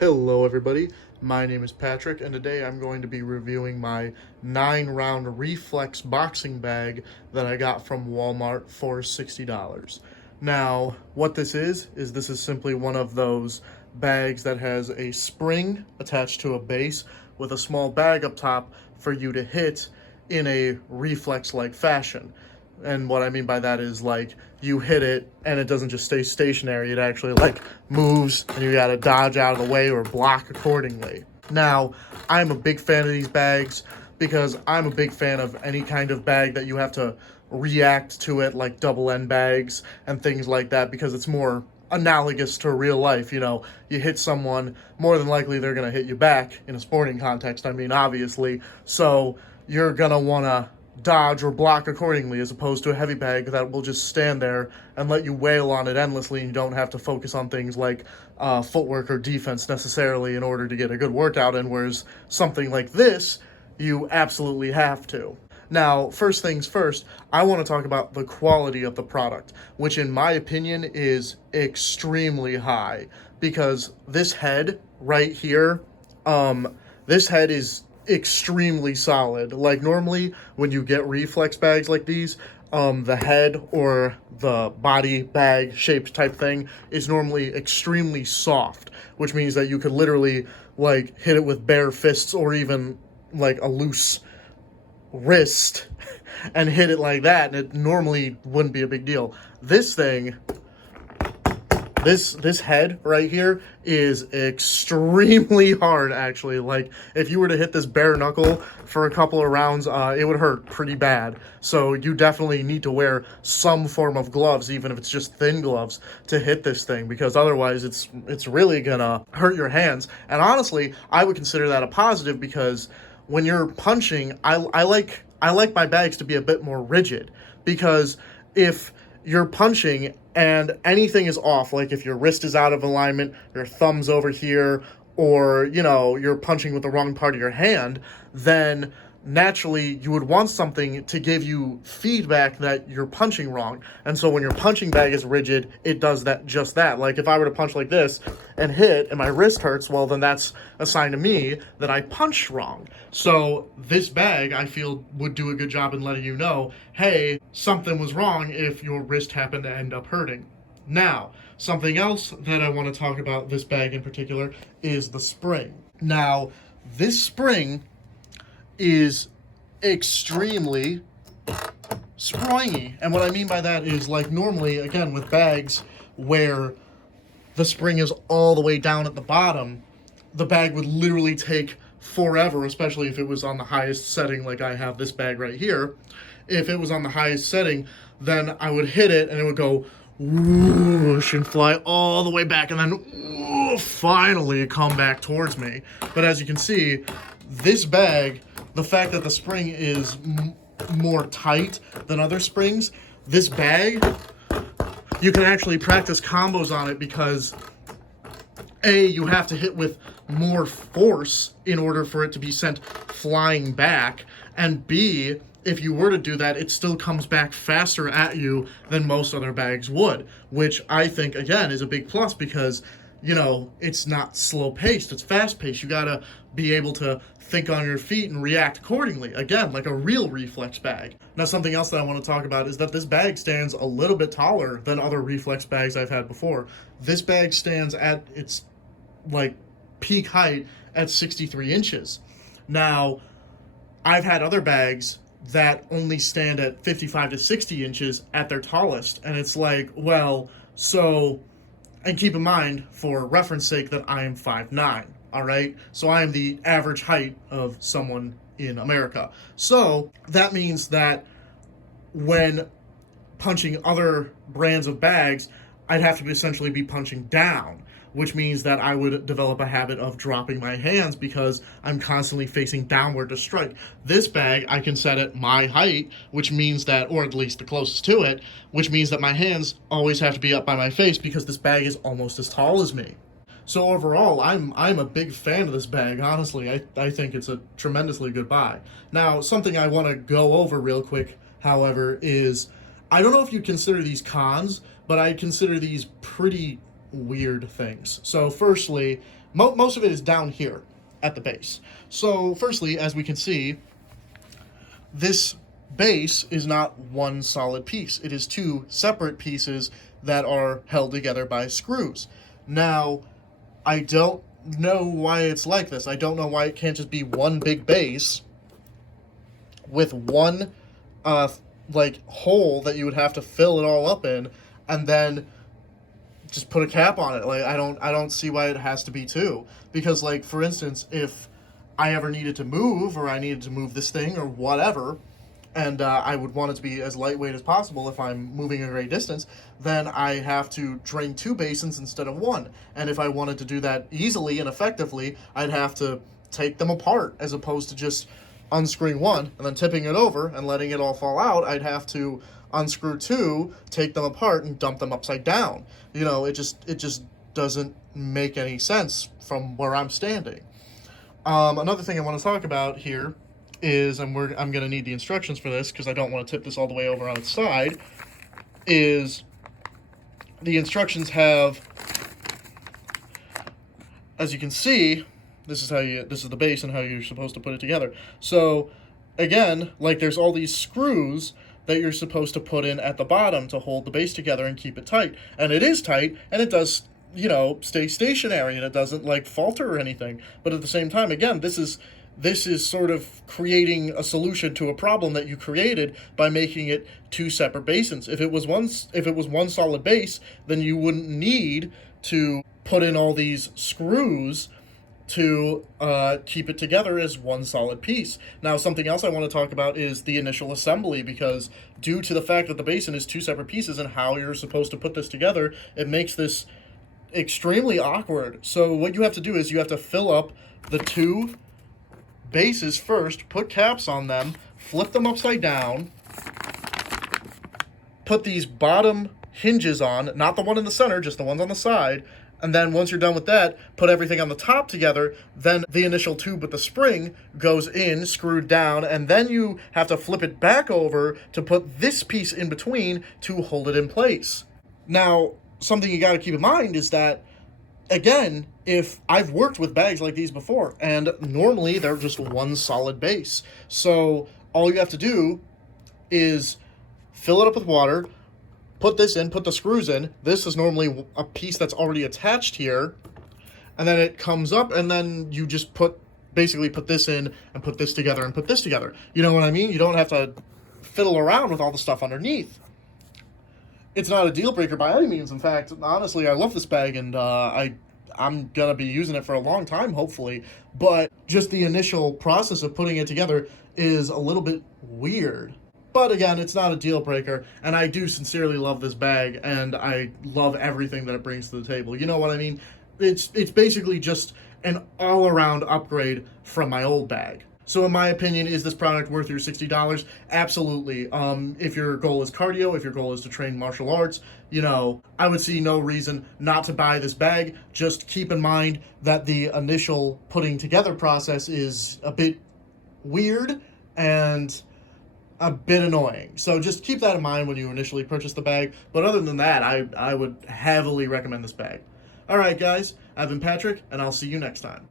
Hello everybody, my name is Patrick and today I'm going to be reviewing my 9-round Reflex boxing bag that I got from Walmart for $60. Now, what this is this is simply one of those bags that has a spring attached to a base with a small bag up top for you to hit in a reflex-like fashion. And what I mean by that is like you hit it and it doesn't just stay stationary, it actually like moves and you gotta dodge out of the way or block accordingly. Now, I'm a big fan of these bags because I'm a big fan of any kind of bag that you have to react to it, like double end bags and things like that, because it's more analogous to real life. You hit someone, more than likely they're going to hit you back in a sporting context, I mean, obviously. So you're going to want to dodge or block accordingly, as opposed to a heavy bag that will just stand there and let you wail on it endlessly, and you don't have to focus on things like footwork or defense necessarily in order to get a good workout in, whereas something like this, you absolutely have to. Now, first things first, I want to talk about the quality of the product, which in my opinion is extremely high, because this head right here, this head is extremely solid. Like normally when you get reflex bags like these, the head or the body bag shaped type thing is normally extremely soft, which means that you could literally like hit it with bare fists or even like a loose wrist and hit it like that, and it normally wouldn't be a big deal. This thing, this head right here is extremely hard, actually. Like if you were to hit this bare knuckle for a couple of rounds, it would hurt pretty bad. So you definitely need to wear some form of gloves, even if it's just thin gloves, to hit this thing, because otherwise it's really gonna hurt your hands. And honestly, I would consider that a positive, because when you're punching, I like my bags to be a bit more rigid, because if you're punching and anything is off, like if your wrist is out of alignment, your thumb's over here, or you're punching with the wrong part of your hand, then naturally you would want something to give you feedback that you're punching wrong. And so when your punching bag is rigid, it does just that. Like if I were to punch like this and hit and my wrist hurts, well, then that's a sign to me that I punched wrong. So this bag, I feel, would do a good job in letting you know, hey, something was wrong if your wrist happened to end up hurting. Now, something else that I want to talk about this bag in particular is the spring. Now, this spring is extremely springy. And what I mean by that is, like, normally, again, with bags where the spring is all the way down at the bottom, the bag would literally take forever, especially if it was on the highest setting, like I have this bag right here. If it was on the highest setting, then I would hit it and it would go whoosh and fly all the way back, and then finally come back towards me. But as you can see, this bag, the fact that the spring is more tight than other springs, this bag, you can actually practice combos on it, because A, you have to hit with more force in order for it to be sent flying back, and B, if you were to do that, it still comes back faster at you than most other bags would, which I think, again, is a big plus, because it's not slow paced, it's fast paced. You gotta be able to think on your feet and react accordingly. Again, like a real reflex bag. Now, something else that I want to talk about is that this bag stands a little bit taller than other reflex bags I've had before. This bag stands at its like peak height at 63 inches. Now, I've had other bags that only stand at 55 to 60 inches at their tallest, and it's like, well, so, and keep in mind, for reference sake, that I am 5'9", all right? So I am the average height of someone in America. So that means that when punching other brands of bags, I'd have to essentially be punching down, which means that I would develop a habit of dropping my hands because I'm constantly facing downward to strike. This bag, I can set at my height, which means that, or at least the closest to it, which means that my hands always have to be up by my face because this bag is almost as tall as me. So overall, I'm a big fan of this bag, honestly. I think it's a tremendously good buy. Now, something I want to go over real quick, however, is, I don't know if you consider these cons, but I consider these pretty weird things. So firstly, most of it is down here at the base. So firstly, as we can see, this base is not one solid piece. It is two separate pieces that are held together by screws. Now, I don't know why it's like this. I don't know why it can't just be one big base with one like hole that you would have to fill it all up in, and then just put a cap on it. Like, I don't see why it has to be two. Because, like, for instance, if I ever needed to move, or I needed to move this thing or whatever, and I would want it to be as lightweight as possible if I'm moving a great distance, then I have to drain two basins instead of one. And if I wanted to do that easily and effectively, I'd have to take them apart as opposed to just unscrewing one and then tipping it over and letting it all fall out. I'd have to unscrew two, take them apart, and dump them upside down. You know, it just doesn't make any sense from where I'm standing. Another thing I want to talk about here is, and I'm going to need the instructions for this because I don't want to tip this all the way over on its side, is the instructions have, as you can see, this is the base and how you're supposed to put it together. So again, like, there's all these screws that you're supposed to put in at the bottom to hold the base together and keep it tight. And it is tight, and it does, you know, stay stationary, and it doesn't, like, falter or anything. But at the same time, again, this is sort of creating a solution to a problem that you created by making it two separate basins. If it was one solid base, then you wouldn't need to put in all these screws to keep it together as one solid piece. Now, something else I want to talk about is the initial assembly, because due to the fact that the basin is two separate pieces and how you're supposed to put this together, it makes this extremely awkward. So what you have to do is you have to fill up the two bases first, put caps on them, flip them upside down, put these bottom hinges on, not the one in the center, just the ones on the side, and then once you're done with that, put everything on the top together, then the initial tube with the spring goes in, screwed down, and then you have to flip it back over to put this piece in between to hold it in place. Now, something you got to keep in mind is that, again, if I've worked with bags like these before, and normally they're just one solid base. So all you have to do is fill it up with water, put this in, put the screws in. This is normally a piece that's already attached here, and then it comes up, and then you just basically put this in and put this together and put this together. You know what I mean? You don't have to fiddle around with all the stuff underneath. It's not a deal breaker by any means. In fact, honestly, I love this bag, and I'm gonna be using it for a long time, hopefully. But just the initial process of putting it together is a little bit weird. But again, it's not a deal breaker, and I do sincerely love this bag, and I love everything that it brings to the table. You know what I mean? It's basically just an all-around upgrade from my old bag. So in my opinion, is this product worth your $60? Absolutely. If your goal is cardio, if your goal is to train martial arts, you know, I would see no reason not to buy this bag. Just keep in mind that the initial putting together process is a bit weird and a bit annoying. So just keep that in mind when you initially purchase the bag. But other than that, I would heavily recommend this bag. All right, guys, I've been Patrick, and I'll see you next time.